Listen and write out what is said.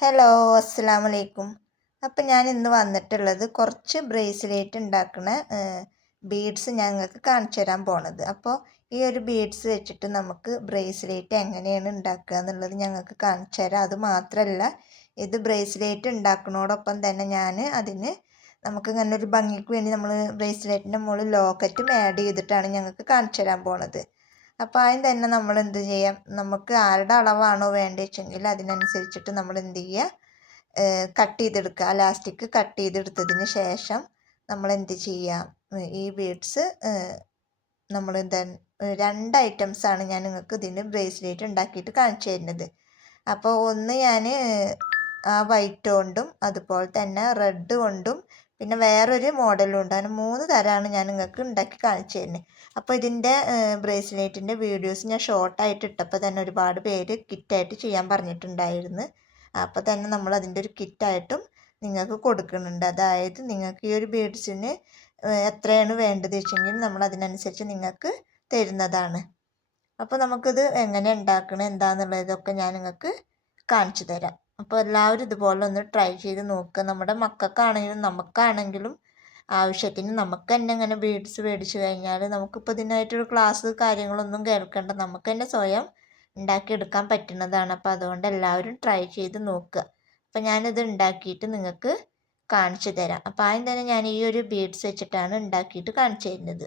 Hello അസ്സലാമു അലൈക്കും. അപ്പം ഞാൻ ഇന്ന് വന്നിട്ടുള്ളത് കുറച്ച് ബ്രേസ്ലെറ്റ് ഉണ്ടാക്കുന്ന ബീഡ്സ് ഞാൻ നിങ്ങൾക്ക് കാണിച്ചു തരാൻ പോണത്. അപ്പോൾ ഈ ഒരു ബീഡ്സ് വെച്ചിട്ട് നമുക്ക് ബ്രേസ്ലെറ്റ് എങ്ങനെയാണ് ഉണ്ടാക്കുക എന്നുള്ളത് ഞങ്ങൾക്ക് കാണിച്ചു തരാം. അത് മാത്രമല്ല, ഇത് ബ്രേസ്ലെറ്റ് ഉണ്ടാക്കുന്നതോടൊപ്പം തന്നെ ഞാൻ അതിന് നമുക്ക് ഇങ്ങനെ ഒരു ഭംഗിക്ക് വേണ്ടി നമ്മൾ ബ്രേസ്ലെറ്റിൻ്റെ മുകളിൽ ലോക്കറ്റും ആഡ് ചെയ്തിട്ടാണ് ഞങ്ങൾക്ക് കാണിച്ചു തരാൻ പോണത്. അപ്പോൾ ആദ്യം തന്നെ നമ്മൾ എന്ത് ചെയ്യാം, നമുക്ക് ആരുടെ അളവാണോ വേണ്ടത് വെച്ചെങ്കിൽ അതിനനുസരിച്ചിട്ട് നമ്മൾ എന്ത് ചെയ്യുക, കട്ട് ചെയ്തെടുക്കുക. ലാസ്റ്റിക്ക് കട്ട് ചെയ്തെടുത്തതിന് ശേഷം നമ്മൾ എന്ത് ചെയ്യാം, ഈ ബീഡ്സ് നമ്മൾ രണ്ട് ഐറ്റംസാണ് ഞാൻ നിങ്ങൾക്ക് ഇതിന് ബ്രേസ്ലെറ്റ് ഉണ്ടാക്കിയിട്ട് കാണിച്ചു തരുന്നത്. അപ്പോൾ ഒന്ന് ഞാൻ ആ വൈറ്റ് കൊണ്ടും അതുപോലെ തന്നെ റെഡ് കൊണ്ടും പിന്നെ വേറൊരു മോഡലും ഉണ്ട്. അങ്ങനെ 3 തരമാണ് ഞാൻ നിങ്ങൾക്ക് ഉണ്ടാക്കി കാണിച്ചു തരുന്നത്. അപ്പോൾ ഇതിൻ്റെ ബ്രേസ്ലെറ്റിൻ്റെ വീഡിയോസ് ഞാൻ ഷോർട്ടായിട്ട് ഇട്ടപ്പോൾ തന്നെ ഒരുപാട് പേര് കിറ്റായിട്ട് ചെയ്യാൻ പറഞ്ഞിട്ടുണ്ടായിരുന്നു. അപ്പോൾ തന്നെ നമ്മൾ അതിൻ്റെ ഒരു കിറ്റായിട്ടും നിങ്ങൾക്ക് കൊടുക്കുന്നുണ്ട്. അതായത് നിങ്ങൾക്ക് ഈ ഒരു ബീഡ്സിന് എത്രയാണ് വേണ്ടത് വെച്ചെങ്കിൽ നമ്മൾ അതിനനുസരിച്ച് നിങ്ങൾക്ക് തരുന്നതാണ്. അപ്പോൾ നമുക്കിത് എങ്ങനെ ഉണ്ടാക്കണം എന്താണെന്നുള്ളതൊക്കെ ഞാൻ നിങ്ങൾക്ക് കാണിച്ചു തരാം. അപ്പോൾ എല്ലാവരും ഇതുപോലെ ഒന്ന് ട്രൈ ചെയ്ത് നോക്കുക. നമ്മുടെ മക്കൾക്കാണെങ്കിലും നമുക്കാണെങ്കിലും ആവശ്യത്തിന് നമുക്ക് തന്നെ ഇങ്ങനെ ബീഡ്സ് മേടിച്ച് കഴിഞ്ഞാൽ നമുക്കിപ്പോൾ ഇതിനായിട്ടൊരു ക്ലാസ് കാര്യങ്ങളൊന്നും കേൾക്കേണ്ട, നമുക്ക് തന്നെ സ്വയം ഉണ്ടാക്കിയെടുക്കാൻ പറ്റുന്നതാണ്. അപ്പോൾ അതുകൊണ്ട് എല്ലാവരും ട്രൈ ചെയ്ത് നോക്കുക. അപ്പോൾ ഞാനിത് ഉണ്ടാക്കിയിട്ട് നിങ്ങൾക്ക് കാണിച്ചു തരാം. അപ്പോൾ ആദ്യം തന്നെ ഞാൻ ഈ ഒരു ബീഡ്സ് വെച്ചിട്ടാണ് ഉണ്ടാക്കിയിട്ട് കാണിച്ചു തരുന്നത്.